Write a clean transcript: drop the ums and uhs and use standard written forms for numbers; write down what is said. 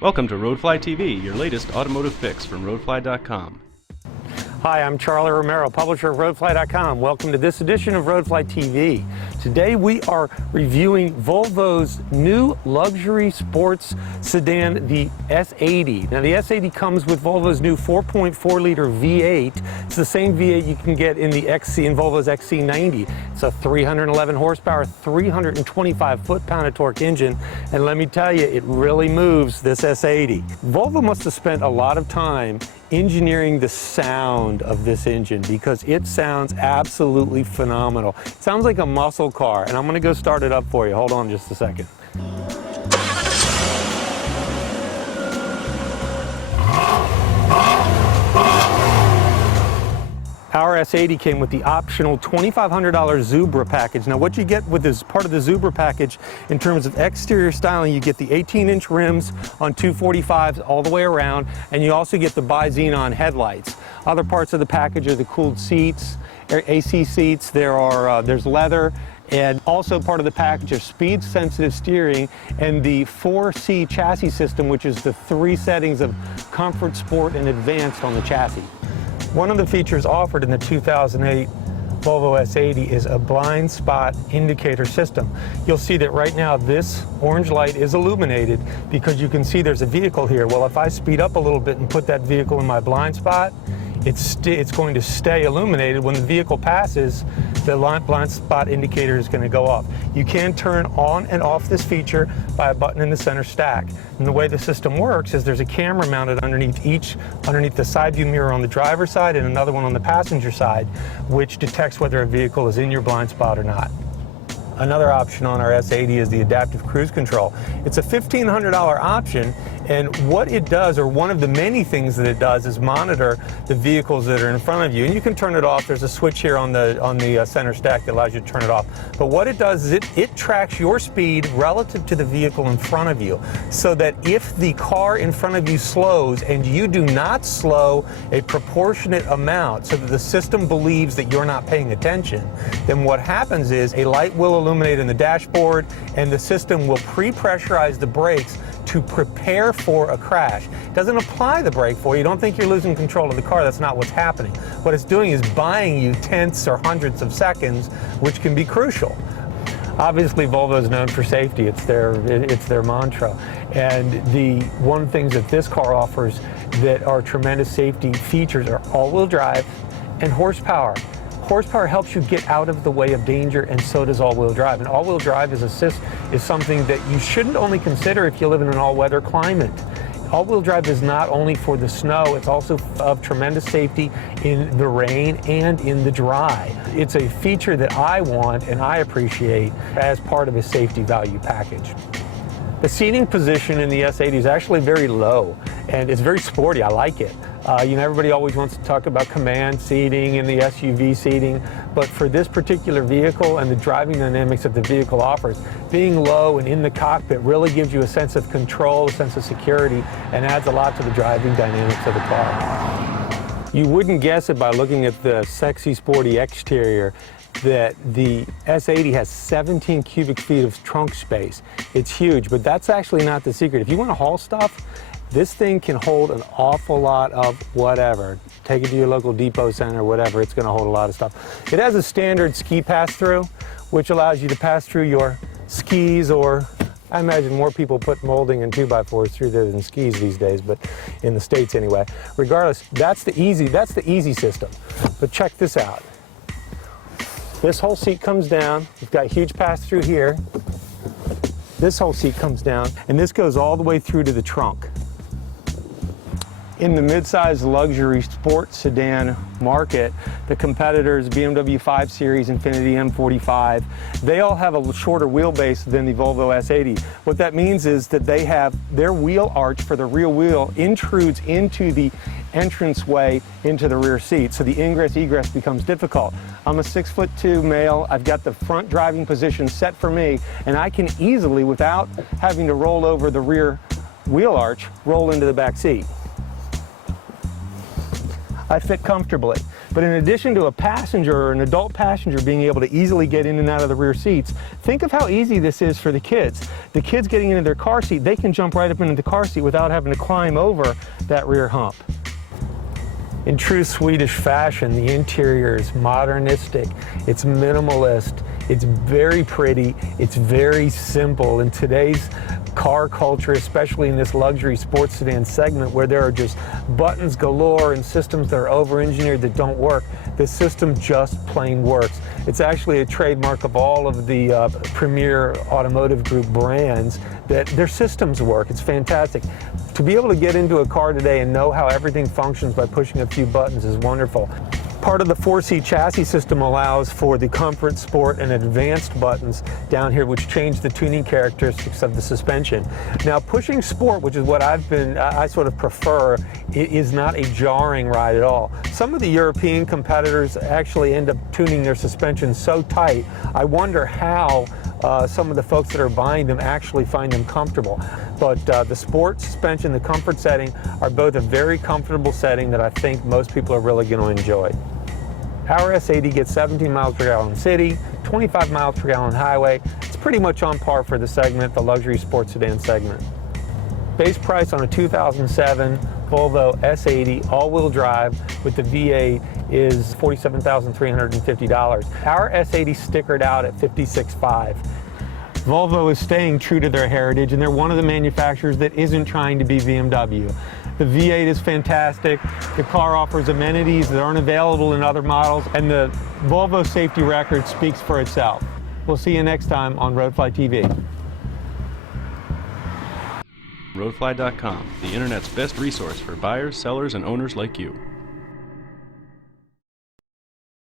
Welcome to Roadfly TV, your latest automotive fix from roadfly.com. Hi, I'm Charlie Romero, publisher of RoadflyTV. Welcome to this edition of Roadfly TV. Today we are reviewing Volvo's new luxury sports sedan, the S80. Now the S80 comes with Volvo's new 4.4-liter V8. It's the same V8 you can get in the Volvo's XC90. It's a 311 horsepower, 325 foot-pound of torque engine, and let me tell you, it really moves, this S80. Volvo must have spent a lot of time engineering the sound of this engine because it sounds absolutely phenomenal. It sounds like a muscle car, and I'm going to go start it up for you. Hold on just a second. Our S80 came with the optional $2,500 Zubra package. Now what you get with this part of the Zubra package in terms of exterior styling, you get the 18-inch rims on 245s all the way around, and you also get the bi-xenon headlights. Other parts of the package are the cooled seats, AC seats, there's leather, and also part of the package are speed-sensitive steering and the 4C chassis system, which is the 3 settings of comfort, sport, and advanced on the chassis. One of the features offered in the 2008 Volvo S80 is a blind spot indicator system. You'll see that right now this orange light is illuminated because you can see there's a vehicle here. Well, if I speed up a little bit and put that vehicle in my blind spot, it's going to stay illuminated. When the vehicle passes, the blind spot indicator is going to go off. You can turn on and off this feature by a button in the center stack. And the way the system works is there's a camera mounted underneath the side view mirror on the driver's side and another one on the passenger side, which detects whether a vehicle is in your blind spot or not. Another option on our S80 is the adaptive cruise control. It's a $1,500 option, and what it does, or one of the many things that it does, is monitor the vehicles that are in front of you. And you can turn it off. There's a switch here on the center stack that allows you to turn it off. But what it does is it tracks your speed relative to the vehicle in front of you, so that if the car in front of you slows and you do not slow a proportionate amount, so that the system believes that you're not paying attention, then what happens is a light will illuminate in the dashboard, and the system will pre-pressurize the brakes to prepare for a crash. It doesn't apply the brake for you. Don't think you're losing control of the car. That's not what's happening. What it's doing is buying you tenths or hundreds of seconds, which can be crucial. Obviously, Volvo is known for safety. It's their mantra. And the one things that this car offers that are tremendous safety features are all-wheel drive and horsepower. Horsepower helps you get out of the way of danger, and so does all-wheel drive. And all-wheel drive is something that you shouldn't only consider if you live in an all-weather climate. All-wheel drive is not only for the snow, it's also of tremendous safety in the rain and in the dry. It's a feature that I want and I appreciate as part of a safety value package. The seating position in the S80 is actually very low, and it's very sporty. I like it. Everybody always wants to talk about command seating and the SUV seating, but for this particular vehicle and the driving dynamics that the vehicle offers, being low and in the cockpit really gives you a sense of control, a sense of security, and adds a lot to the driving dynamics of the car. You wouldn't guess it by looking at the sexy, sporty exterior that the S80 has 17 cubic feet of trunk space. It's huge, but that's actually not the secret. If you want to haul stuff, this thing can hold an awful lot of whatever. Take it to your local depot center, whatever, it's going to hold a lot of stuff. It has a standard ski pass-through, which allows you to pass through your skis, or I imagine more people put molding and 2x4s through there than skis these days, but in the States anyway. Regardless, that's the easy system. But check this out. This whole seat comes down. You've got huge pass-through here. This whole seat comes down, and this goes all the way through to the trunk. In the mid-size luxury sports sedan market, the competitors, BMW 5 Series, Infiniti M45, they all have a shorter wheelbase than the Volvo S80. What that means is that they have their wheel arch for the rear wheel intrudes into the entranceway into the rear seat, so the ingress-egress becomes difficult. I'm a 6'2" male, I've got the front driving position set for me, and I can easily, without having to roll over the rear wheel arch, roll into the back seat. I fit comfortably. But in addition to a passenger or an adult passenger being able to easily get in and out of the rear seats, think of how easy this is for the kids. The kids getting into their car seat, they can jump right up into the car seat without having to climb over that rear hump. In true Swedish fashion, the interior is modernistic, it's minimalist, it's very pretty, it's very simple. In today's car culture, especially in this luxury sports sedan segment where there are just buttons galore and systems that are over-engineered that don't work, this system just plain works. It's actually a trademark of all of the premier automotive group brands that their systems work. It's fantastic. To be able to get into a car today and know how everything functions by pushing a few buttons is wonderful. Part of the 4C chassis system allows for the comfort, sport, and advanced buttons down here, which change the tuning characteristics of the suspension. Now, pushing sport, which is what I sort of prefer, it is not a jarring ride at all. Some of the European competitors actually end up tuning their suspension so tight, I wonder how some of the folks that are buying them actually find them comfortable. But the sport suspension, the comfort setting are both a very comfortable setting that I think most people are really going to enjoy. Our S80 gets 17 miles per gallon city, 25 miles per gallon highway. It's pretty much on par for the segment, the luxury sports sedan segment. Base price on a 2007 Volvo S80 all-wheel drive with the V8 is $47,350. Our S80 stickered out at $56,500. Volvo is staying true to their heritage, and they're one of the manufacturers that isn't trying to be BMW. The V8 is fantastic. The car offers amenities that aren't available in other models, and the Volvo safety record speaks for itself. We'll see you next time on Roadfly TV. Roadfly.com, the internet's best resource for buyers, sellers, and owners like you.